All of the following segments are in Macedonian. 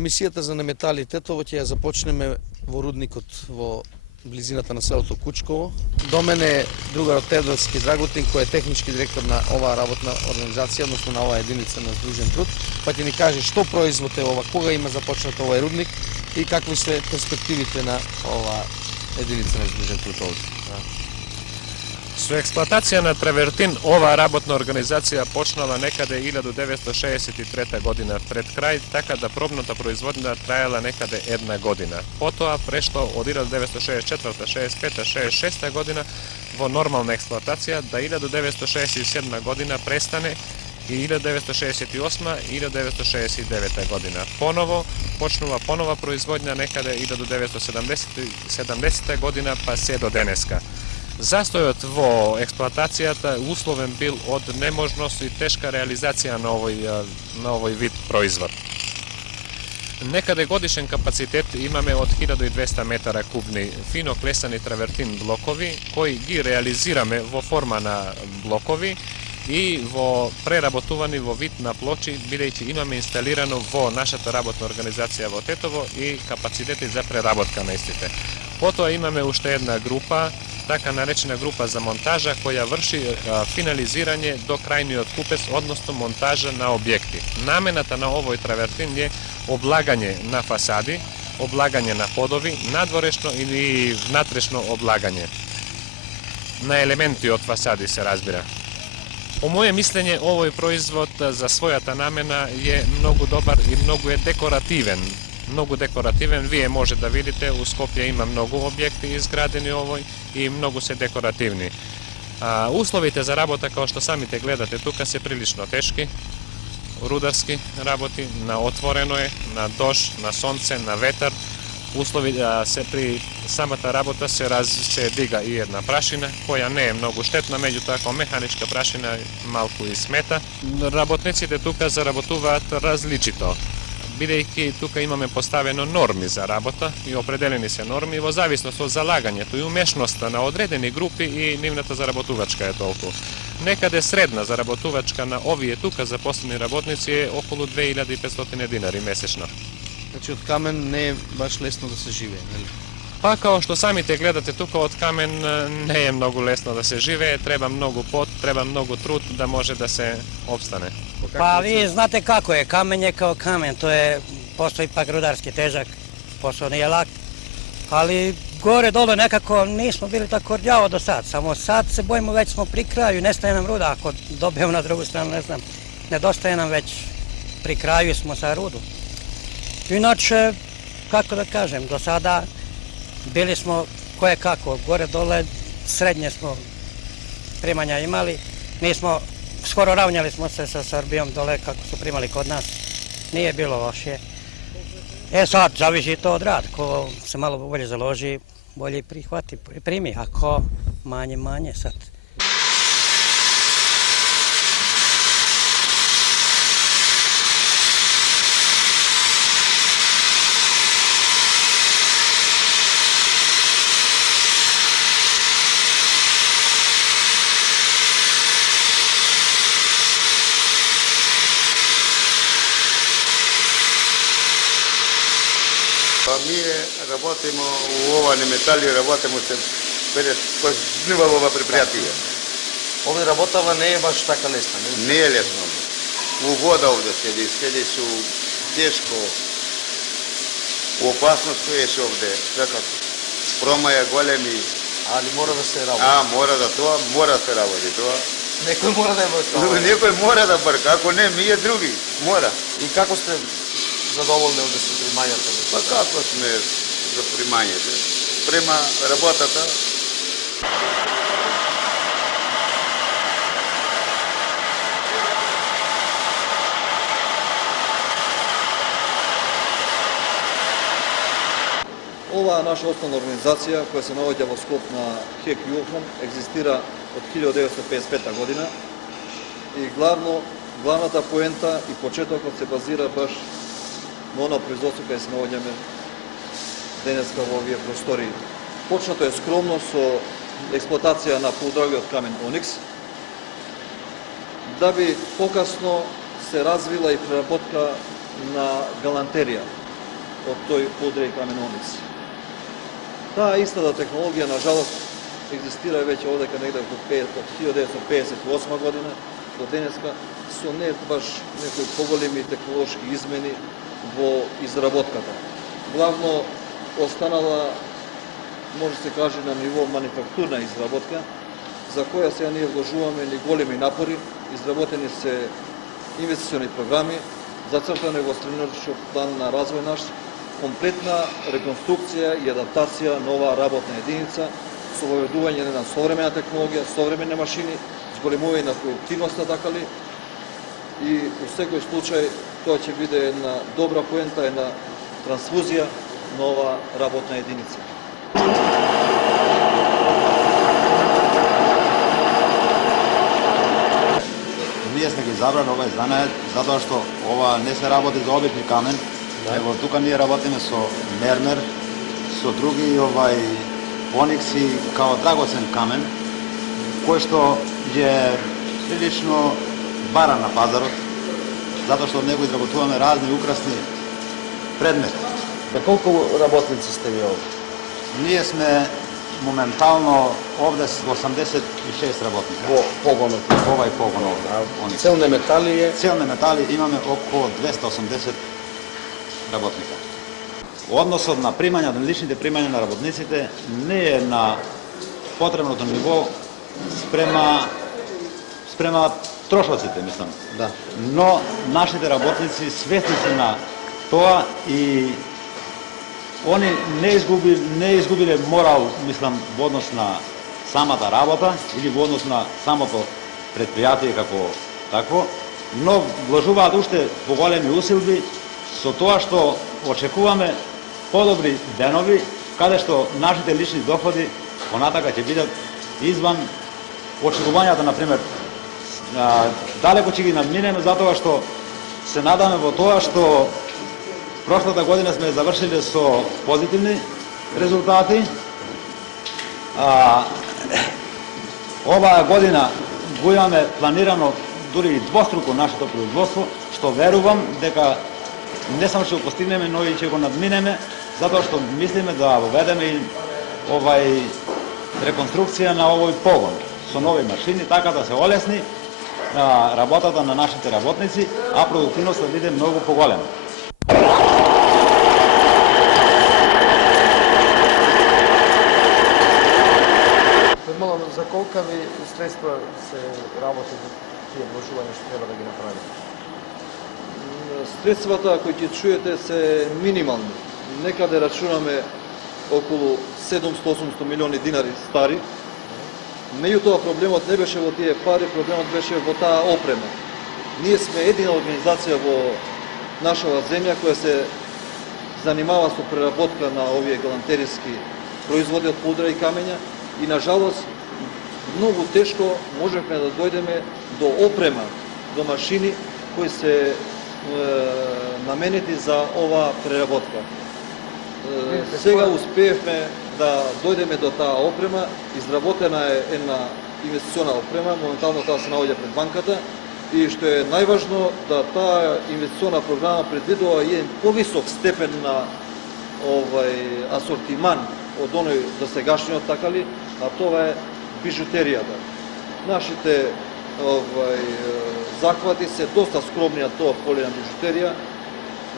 Емисијата за неметали Тетово ќе ја започнеме во рудникот во близината на селото Кучково. До мене е другарот Теодорски Драгутин, кој е технички директор на оваа работна организација, односно на оваа единица на Сдружен труд, па ќе ни каже што производ е ова, кога има започнат овој рудник и какви се перспективите на оваа единица на Сдружен труд овде. Со експлоатација на травертин, оваа работна организација почнала некаде 1963 година пред крај, така да пробната производна траела некаде една година. Потоа прешло од 1964, 65, 66 година во нормална експлоатација, да 1967 година престане и 1968 и 1969 година. Поново почнува производња некаде 1970 година па се до денеска. Застојот во експлоатацијата условен бил од неможност и тешка реализација на овој вид производ. Некаде годишен капацитет имаме од 1200 метара кубни фино клесани травертин блокови, кои ги реализираме во форма на блокови и во преработувани во вид на плочи, бидејќи имаме инсталирано во нашата работна организација во Тетово и капацитети за преработка на истите. Потоа имаме уште една група, така наречена група за монтажа, која врши финализирање до крајниот купец, односно монтажа на објекти. Намената на овој травертин е облагање на фасади, облагање на подови, надворешно или внатрешно облагање на елементи од фасади, се разбира. По моје мислење, овој производ за својата намена е многу добар и многу е декоративен. Многу декоративен, вие може да видите, у Скопје има многу објекти изградени овој и многу се декоративни. Условите за работа, како што самите гледате тука, се прилично тешки, рударски работи, на отворено е, на дожд, на сонце, на ветар. Услови се при самата работа се дига и една прашина, која не е многу штетна, меѓутоа како механичка прашина малку и смета. Работниците тука заработуваат различито, бидејќи тука имаме поставено норми за работа и определени се норми во зависност од залагањето и умешноста на одредени групи и нивната заработувачка е толку. Некаде средна заработувачка на овие тука запослени работници е околу 2500 динари месечно. Значи од камен не е баш лесно да се живее, нели? Па као што самите гледате тука, од камен не е многу лесно да се живее, треба многу пот, треба многу труд да може да се обстане. Па вие знате како е, камен е као камен, тоа е посол пак рударски тежак, посол не е лак, али горе-долу некако нисмо били тако рđavo до сад, само сад се бојимо, веќе смо при крају, нестае нам руда, ако добијемо на другу страну, не знам, недостае нам веќе, при крају смо са руду. Иначе, како да кажем, до сада били smo koje kako, gore dole, srednje smo primanja imali, nismo, skoro ravnjali smo se sa Srbijom dole kako su primali kod nas, nije bilo loše. Sad, zavisi to od rad, ko se malo bolje založi, bolje prihvati, primi, ako manje sad. Ние работимо у ова неметали, работимо се во ова предпријатие. Овде работава не е баш така лесна, не е лесно. У вода овде седи су тешко. У опасност стоеш овде, промаја големи. Али мора да се работи. Мора да се работи тоа. Некој мора да брка. Некој мора да брка, ако не, ние други, мора. И како сте задоволни овде со примањата? Па како сме за примањата? Према работата. Оваа наша основна организација, која се наоѓа во склоп на ХЕК Јухом, екзистира од 1955 година и главната поента и почетокот се базира баш на она производство кај се наоѓаме денеска во овие простори. Почнато е скромно со експлоатација на полудрагиот камен Оникс, да би покасно се развила и преработка на галантерија. од тој полудреј каменоници. Таа истата технологија, на жалост, екзистира веќе одека негде од 1958 година до денеска, со не баш некои поголеми технолошки измени во изработката. Главно останала, може се каже, на ниво манифактурна изработка, за која сега ние вложуваме ни големи напори, изработени се инвестициони програми, зацртане во среднорочниот план на развој наш, комплетна реконструкција и адаптација на оваа работна единица, со воведување на современа технологија, современе машини, зголемување на продуктивноста, така ли, и у секој случај тоа ќе биде една добра поента, една трансфузија на оваа работна единица. Ние сме ги забрали овај занает затоа што ова не се работи за обични камен, него тука ние работиме со мермер, со други оникси као драгоцен камен, кој што е прилично баран на пазарот, затоа што од него изработуваме разни украсни предмети. На колку работници сте ви овде? Ние сме моментално овде с 86 работника. Во погонот? Во овај погон овде. Целне метали е? Целни метали имаме околу 280 работника. Односот на примања, на личните примања на работниците не е на потребното ниво спрема трошоците, мислам. Да. Но нашите работници свесни се на тоа и они не изгубиле морал, мислам, во однос на самата работа или во однос на самото предпријатие како такво, но вложуваат уште поголеми усилби со тоа што очекуваме подобри денови, каде што нашите лични доходи понатака ќе бидат изван очекувањата, например, далеко ќе ги надминеме, затоа што се надаме во тоа што прошлата година сме завршиле со позитивни резултати. Оваа година го имаме планирано дури и двоструко нашето производство, што верувам дека не само ќе го постигнеме, но и ќе го надминеме, затоа што мислиме да воведеме и реконструкција на овој погон со нови машини, така да се олесни работата на нашите работници, а продуктивноста да биде многу поголема. Нормално, за колка ви средства се работи за тие вложувања што треба да ги направите? Средствата кои ќе чуете се минимални. Некаде рачунаме околу 700-800 милиони динари стари. Меѓутоа проблемот не беше во тие пари, проблемот беше во таа опрема. Ние сме едина организација во нашава земја која се занимава со преработка на овие галантериски производи од пудра и камења и на жалост многу тешко можевме да дојдеме до опрема, до машини кои се наменети за оваа преработка. Сега успеевме да дојдеме до таа опрема, изработена е една инвестициона опрема, моментално таа се наоѓа пред банката и што е најважно да таа инвестициона програма предвидува еден повисок степен на асортиман од оној досегашниот, така ли, а тоа е бижутеријата. Нашите захвати се доста скромни од тоа поле на бижутерија,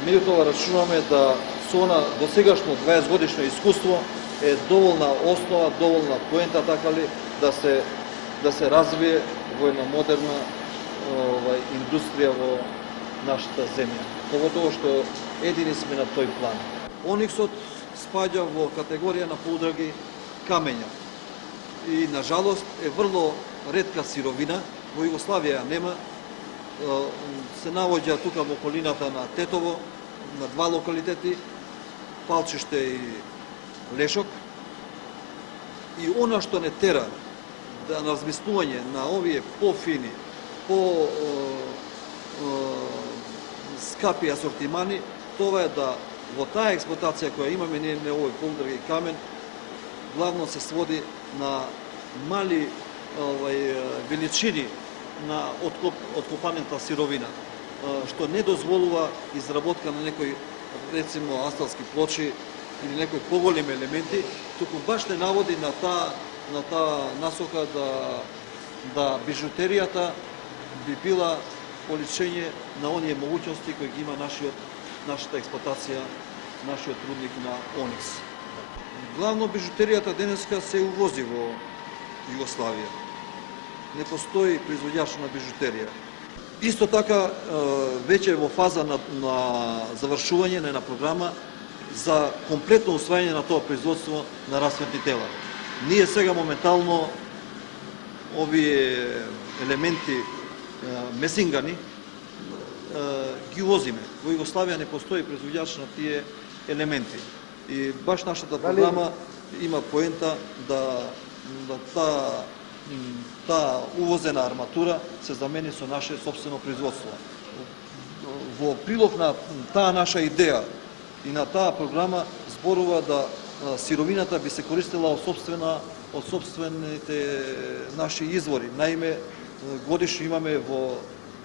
меѓутоа рачунаме да со она досегашно 20 годишно искуство е доволна основа, доволна поента, така ли, да се развие во една модерна индустрија во нашата земја. Поготово што едини сме на тој план. Ониксот спаѓа во категорија на полудраги камења и на жалост е врло ретка сировина, во Југославија ја нема, се наоѓа тука во околината на Тетово, на два локалитети, Палчиште и Лешок. И она што не тера да на размислување на овие пофини, скапи асортимани, тоа е да во таа експлоатација која имаме ние на овој полудраги камен, главно се своди на мали величини на откопаната сировина, што не дозволува изработка на некои рецимо асталски плочи или некои поголеми елементи, туку баш не наводи на таа насока да бижутеријата би била оличење на оние могуćности кои ги има нашата експлоатација, нашиот рудник на Оникс. Главно бижутеријата денеска се увози во Југославија. Не постои производјач на бижутерија. Исто така, веќе во фаза на завршување на една програма за комплетно усвајање на тоа производство на расветни тела. Ние сега моментално овие елементи месингани ги увозиме. Во Југославија не постои производјач на тие елементи. И баш нашата програма има поента да таа увозена арматура се замени со наше собствено производство. Во прилог на таа наша идеја и на таа програма зборува да сировината би се користела од собствените наши извори. Наиме, годишно имаме во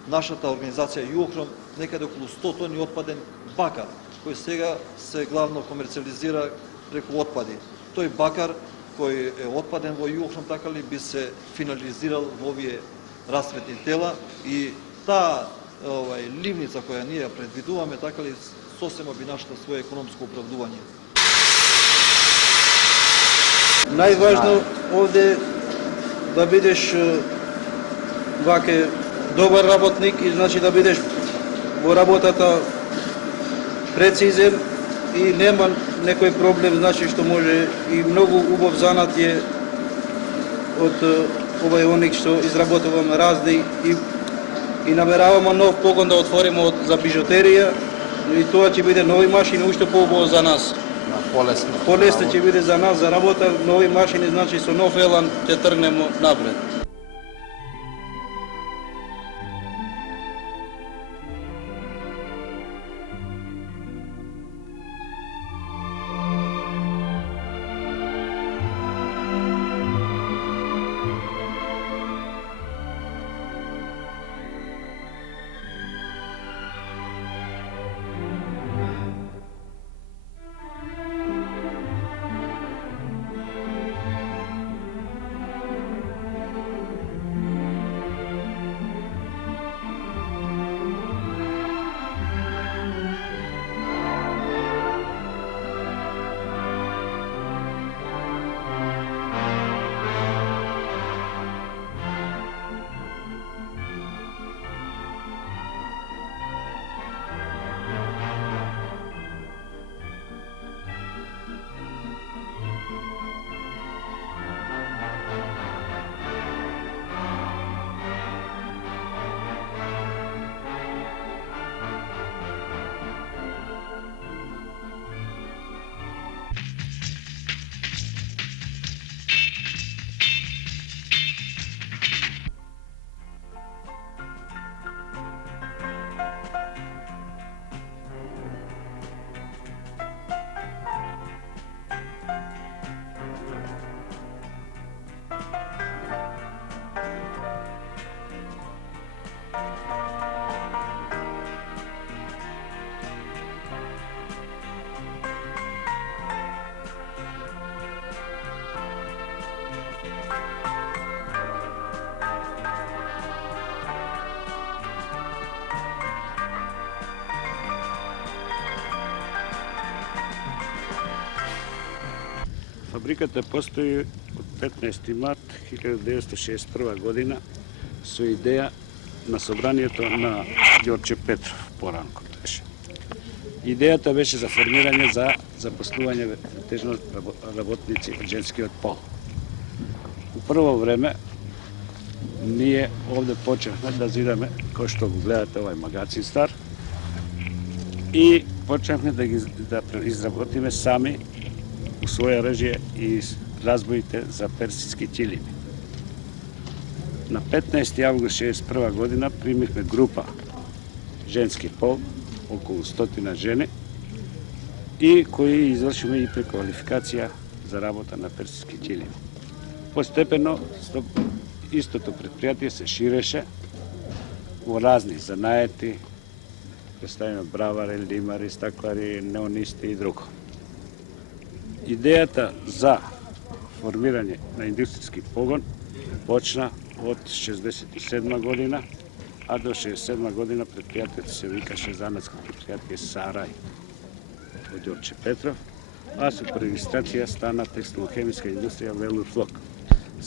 нашата организација Јухром некаде околу 100 тони отпаден бакар, кој сега се главно комерциализира преку отпади. Тој бакар кој е отпаден во Јухром, така ли би се финализирал во овие расветни тела и таа ливница која ние предвидуваме, така ли сосема би нашла своје економско оправдување. Најважно овде да бидеш ваке добар работник и значи да бидеш во работата прецизен и нема некој проблем, значи што може и многу убав занат е од овој Оникс што изработуваме разни и намераваме нов погон да отвориме за бижутерија и тоа ќе биде нови машини уште поубаво за нас. Полесно ќе биде за нас за работа, нови машини, значи со нов елан ќе тргнеме напред. Фабриката постои од 15. март 1961 година со идеја на собранието на Ѓорче Петров, поранко беше. Идејата беше за формирање за запослување тежно работници од женскиот пол. У прво време ние овде почнавме да зидаме, кој што го гледате овај магацин стар, и почнавме да изработиме сами у своја режија и разбоите за персидски ќилими. На 15. август 1961 година примихме група женски пол, околу 100 жени, и кои извршиме и преквалификација за работа на персидски ќилими. Постепено истото предпријатие се ширеше во разни занаети, представиме бравари, лимари, стаклари, неонисти и друго. Идејата за формирање на индустријски погон почна од 67 година, а до 67 година предпријатието се викаше занатско предпријатие Сарај од Ѓорче Петров, а со регистрација стана текстилно-хемиска индустрија Велурфлок.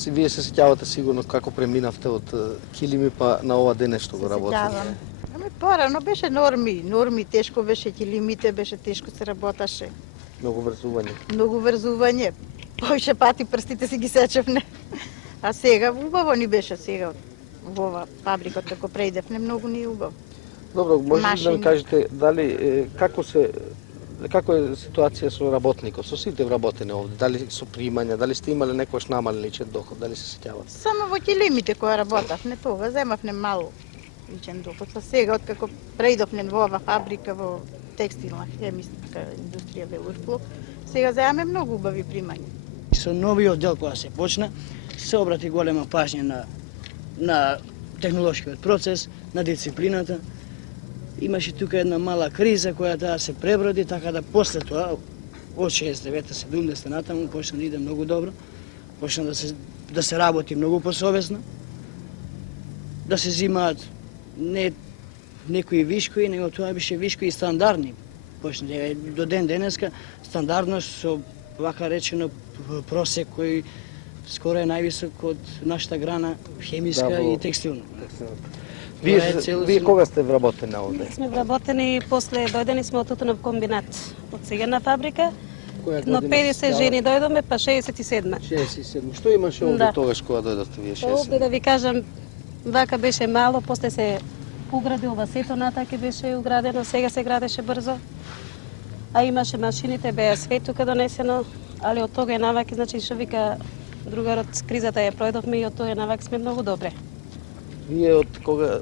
Вие се сеќавате сигурно како преминавте од килими па на ова денес што го работите. Сеќавам. Ами порано беше норми тешко беше, килимите беше тешко се работаше. Многу врзување. Многу врзување. Повише пати прстите си ги сечевне. А сега убаво ни беше сега во ова фабрика како преидевне многу ни убаво. Добро, може ли да ми Машини. кажете дали како е ситуација со работникот, со сите вработени овде, дали со примања, дали сте имале некојаш намален личен доход, дали се сеќавате? Само во килимите кои работавне тога земавне мало личен доход. А сега откако преидовне во ова фабрика во текстилна хемиска индустрија Велурфлок, сега земаме многу убави примања. Со новиот дел која се почна, се обрати голема паžnја на технолошкиот процес, на дисциплината. Имаше тука една мала криза која таа се преброди, така да после тоа, од 69-70 натаму, почна да иде многу добро, почна да се работи многу посовесно, да се зимаат не некои вишкои, него тоа беше вишкои стандардни. Почна до ден денеска стандардно со вака речено просек кој скоро е највисок од нашата грана хемиска и текстилна. Вие кога сте вработени овде? Сме вработени после дојдени сме од Тутунов комбинат, од сегена фабрика. Но 50 жени дојдоме, па 67. 67. Што имаше овде Да. тогаш кога дојдовте вие 67? Овде да ви кажам, вака беше мало, после се угради ова сето натаке беше уградено, сега се градеше брзо. А имаше машините, беа све тука донесено, али од тога е наваки, значи што вика другарот, кризата ја пројдовме и од тога е наваки сме многу добре. Вие од кога?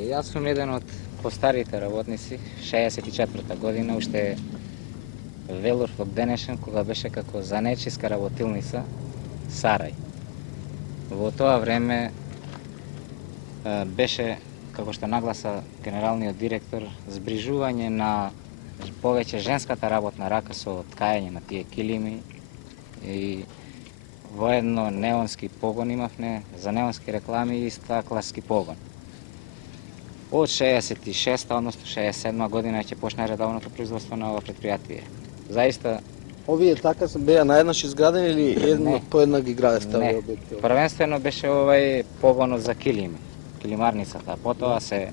Јас сум еден од постарите работници, 64-та година, уште Велурфлок денешен, кога беше како занечиска работилница Сарај. Во тоа време беше, како што нагласа генералниот директор, збрижување на повеќе женската работна рака со ткаење на тие килими и воедно неонски погон имавме, за неонски реклами и стакларски погон. Од 66-та, односно 67 година ќе почне редовното производство на ова предпријатие. Заиста Овие така беа наеднаш изградени или едно по една ги градевте овие објекти? Првенствено беше овај погонот за килими, килимарницата, потоа се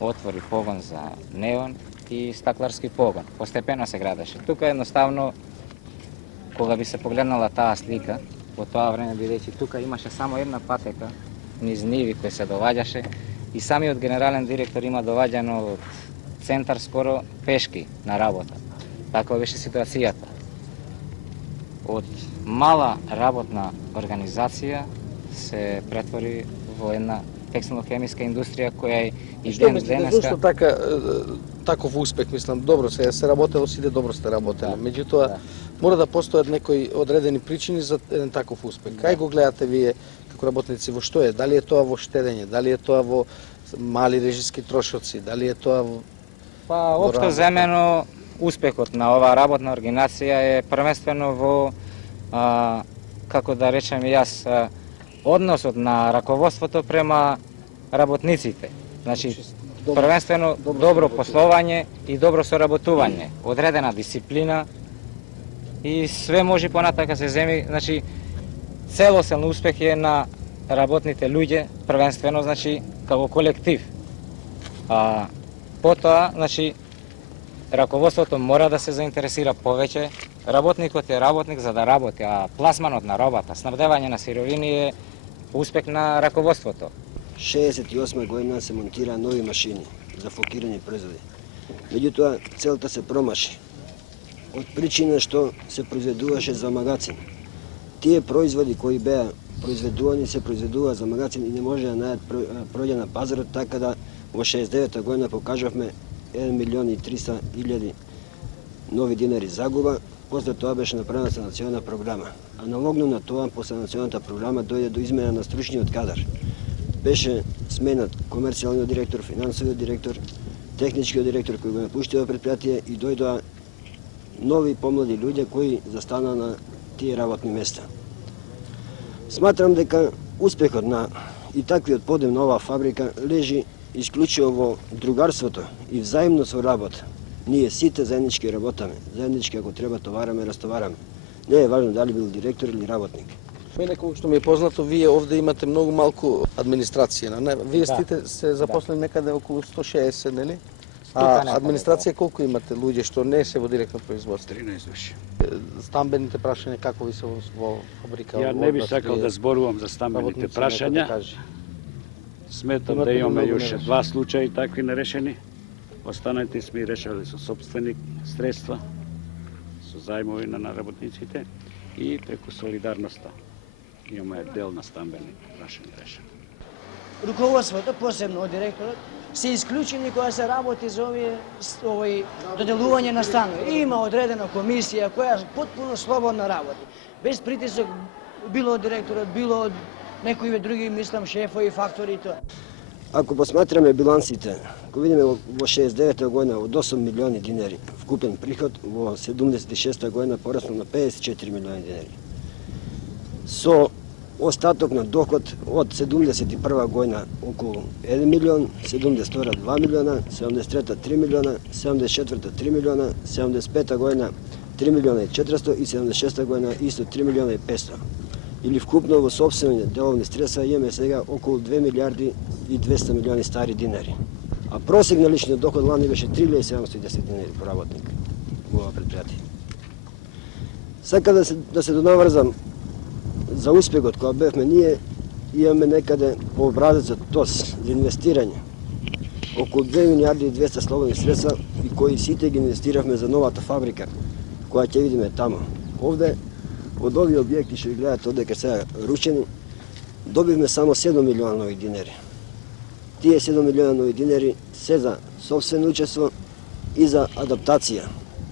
отвори погон за неон и стакларски погон. Постепено се градеше. Тука едноставно, кога би се погледнала таа слика, во тоа време бидејќи тука имаше само една патека низ ниви кој се доваѓаше и самиот генерален директор има доваѓано од центар скоро пешки на работа. Таква беше ситуацијата. Од мала работна организација се претвори во една текстилно-хемиска индустрија која и Што ден мислите, денеска... зашто така таков успех, мислам, добро се работело, сите добро сте работеле. Меѓутоа, мора да постојат некои одредени причини за еден таков успех. Кај го гледате вие како работници, во што е? Дали е тоа во штедење, дали е тоа во мали режиски трошоци, дали е тоа во... Па, општо земено, успехот на оваа работна организација е првенствено во, како да речем јас, односот на раководството према работниците. Значи, првенствено добро пословање и добро соработување, одредена дисциплина и све може понатака се земи, значи целосен успех е на работните луѓе, првенствено, значи, како колектив. Потоа, значи, раководството мора да се заинтересира повеќе. Работникот е работник за да работи, а пласманот на робата, снабдевање на сировини е успех на раководството. 68 година се монтира нови машини за фокирање производи. Меѓутоа, целта се промаши. Од причина што се произведуваше за магацин. Тие производи кои беа произведувани се произведува за магацин и не може да најдат проѓа на пазарот, така да во 69 година покажавме 1.300.000 нови динари загуба. После тоа беше направена санационална програма. Аналогно на тоа, после националната програма дојде до измена на стручниот кадар. Беше сменат комерцијалниот директор, финансовиот директор, техничкиот директор кој го напуштија предпријатие и дојдоа нови помлади луѓе кои застанаа на тие работни места. Сматрам дека успехот на и таквиот подем на оваа фабрика лежи исклучиво во другарството и взаимно соработа. Ние сите заеднички работаме, заеднички ако треба товараме, растовараме. Не е важно дали бил директор или работник. Мене колку што ми е познато, вие овде имате многу малку администрација, не? Вие сите се запослени некаде околу 160, нели? А администрација колку имате луѓе што не се во директно производство? 13 души. Стамбените прашања како ви се во фабрика? Ја не би сакал да зборувам за стамбените прашања. Сметам да имаме јуше 2 случаи такви нерешени. Останатите сме решали со сопствени средства, со зајмови на работниците и преку солидарноста. Имаме дел на стамбени прашања решени. Руководството, посебно од директорот, се исклучени кога се работи за овој доделување на станови. Има одредена комисија која потпуно слободно работи, без притисок било од директорот, било од некои други, мислам, шефови, фактори и тоа. Ако посматраме билансите, ако видиме во 69 година од 8 милиони динари вкупен приход, во 76 година пораснал на 54 милиони динари. Со остаток на доход од 71 година околу 1 милион, 72 2 милиона, 73 3 милиона, 74 3 милиона, 75 година 3 милиона и 400 и 76 година исто 3 милиона и 500. Или вкупно во собствени деловни средства имаме сега околу 2 милиарди и 200 милиони стари динари. А просек на личниот доход лани беше 3710 динари по работник во ова предпријатие. Сакам да се донаврзам за успехот која бевме ние, имаме некаде по образецот ТОС за инвестирање околу 2 милиарди и 200 слободни средства и кои сите ги инвестиравме за новата фабрика која ќе видиме таму. Овде од овие објекти што ги гледате одека сега ручени, добивме само 7 милиона нови динари. Тие 7 милиона нови динари се за собствено учество и за адаптација.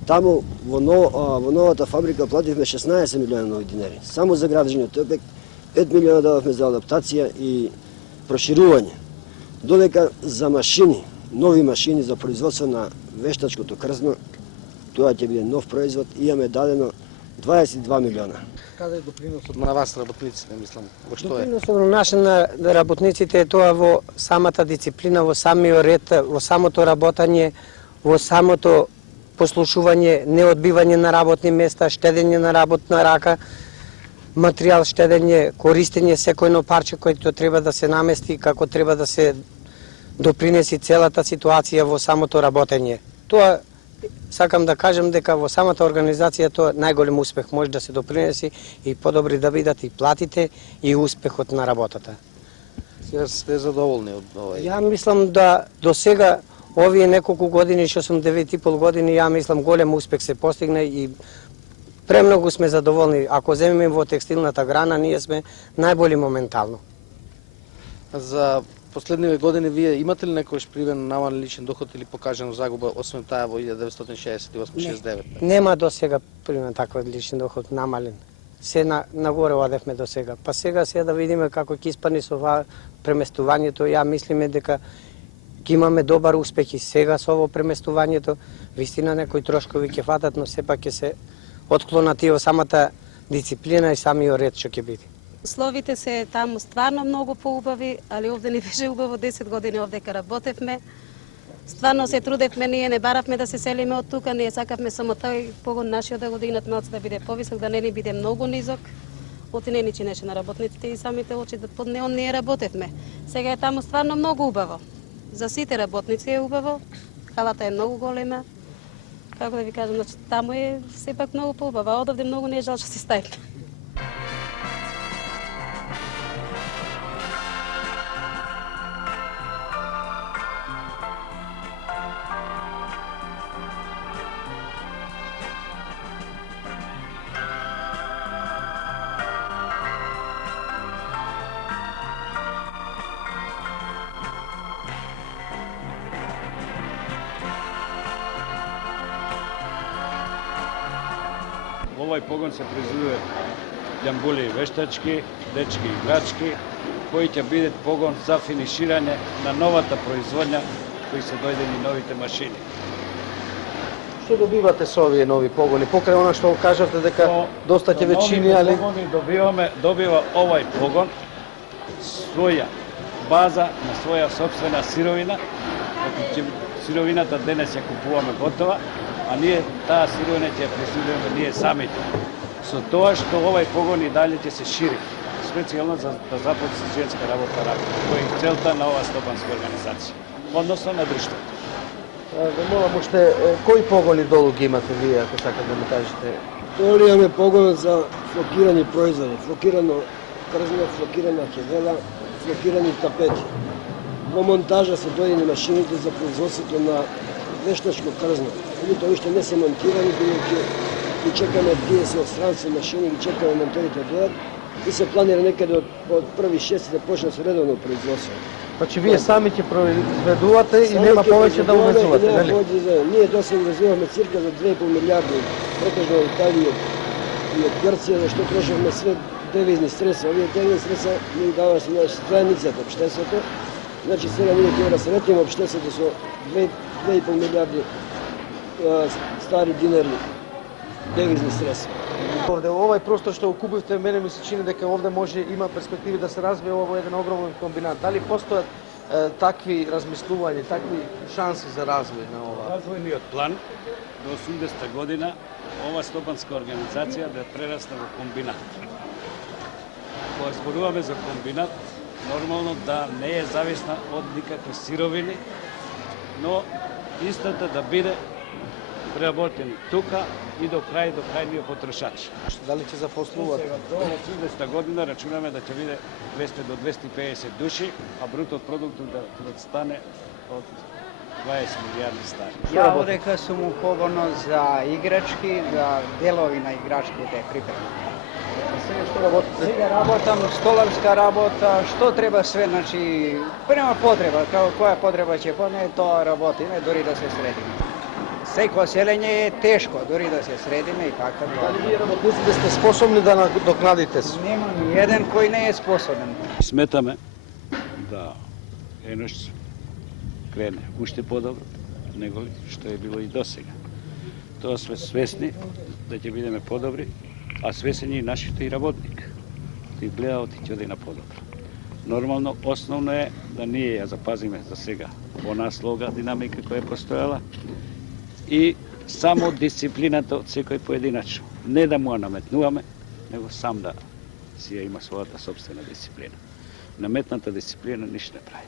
Таму во новата фабрика плативме 16 милиона нови динари. Само за градежниот објект 5 милиона дававме за адаптација и проширување. Додека за машини, нови машини за производство на вештачкото крзно, тоа ќе биде нов производ, имаме дадено 22 милиона. Каде е доприносот на вас работниците, мислам, во што е? Доприносот на наше на работниците е тоа во самата дисциплина, во самиот ред, во самото работање, во самото послушување, неодбивање на работни места, штедење на работна рака, материјал штедење, користење секојно парче което треба да се намести, како треба да се допринеси целата ситуација во самото работење. Тоа сакам да кажам дека во самата организација тоа најголем успех може да се допринеси и подобри да бидат и платите и успехот на работата. Сега сте задоволни од овој? Ја мислам да до сега овие неколку години што сум 9,5 години, ја мислам голем успех се постигна и премногу сме задоволни. Ако земеме во текстилната грана, ние сме најболи моментално. За последниве години вие имате ли некојаш привен намален личен доход или покажано загуба, освен таа во 1968-69? Нема до сега пример таков личен доход намален. Се нагоре одевме до сега. Па сега да видиме како ќе испани со преместувањето. Ја мислиме дека ќе имаме добар успех и сега со ово преместувањето. Вистина некои трошкови ќе фатат, но сепак ќе се отклонат и во самата дисциплина и самиот ред што ќе биде. Условите се таму стварно многу поубави, али овде не беше убаво, 10 години овдека работевме. Стварно се трудевме, ние не баравме да се селиме од тука, ние сакавме само тој погон нашиот да го дигнат малку да биде повисок, да не ни биде многу низок. Оти не ни чинеше на работниците и самите очи да под неон ние работевме. Сега е таму стварно многу убаво. За сите работници е убаво, халата е многу голема. Како да ви кажам, значи таму е сепак многу поубаво, а одовде многу не е жал што се ставиме. Во овој погон се произведуваат љамбули вештачки, дечки играчки, кои ќе бидат погон за финиширање на новата производња кои се дојдени новите машини. Што добивате со овие нови погони? Покрај она што кажавте дека доста ќе вечини, али... Погони добива овај погон своја база на своја собствена сировина. Сировината денес ја купуваме готова, а ние таа сировина ќе ја пресилуваме ние самите. Со тоа што овај погон и дале ќе се шири, специјално за да започне женска работа, која е целта на оваа стопанска организација, односно на друштвото. Да молам уште, кои погони долу ги имате вие, ако сакате да ми кажете? Долу имаме погон за флокирани производи, флокирано крзно, флокирана хевела, флокирани тапети. Во монтажа се дојдени машините за производството на вештачко крзно. Тоа уште не се монтирани, бидејќи ги чекаме 30 од странци машини, ги чекаме монтерите дојдат и се планира некаде од 1.6 да почне со редовно производство. Значи вие сами ќе произведувате и нема повеќе да увезувате, нели? Ние доста увезуваме цирка за 2,5 милиарди, претежно од Италија и од Грција, зашто трошевме све девизни средства. Овие девизни средства ние даваме со заедницата, општеството. Значи сега ние ќе расретиме општеството со 2,5 милиарди стари динари девизни средства. Овде овај простор што го купивте, мене ми се чини дека овде може има перспективи да се развие во еден огромен комбинат. Дали постојат такви размислувања, такви шанси за развој на ова? Развојниот план до 80-та година ова стопанска организација да прерасне во комбинат. Кога зборуваме за комбинат, нормално да не е зависна од никакви сировини, но истата да биде преработени тука и до крајниот потрошач. Дали ќе заposlуват? До 80-та година рачунаме да ќе биде 200 до 250 души, а брутот продуктот да стане од 20 милиарди стари. Ја одека сум у погоно за играчки, за делови на играчки да припремам. Сега што работите? Сега работам столарска работа, што треба све, значи према потреба, како која потреба ќе поне, тоа работиме, дори да се средиме. Секој селење е тешко, дори да се средиме и така. Дали вие работниците сте способни да надокнадите? Нема ни еден кој не е способен. Сметаме да еднош крене уште подобро, него што е било и досега. Тоа сме свесни да ќе бидеме подобри, а свесен и нашите и работник. Тој гледа оти ќе оди на подобро. Нормално, основно е да ние ја запазиме за сега онаа слога динамика која е постојала и само дисциплината од секој поединачно. Не да му ја наметнуваме, него сам да си ја има својата собствена дисциплина. Наметната дисциплина ништо не прави.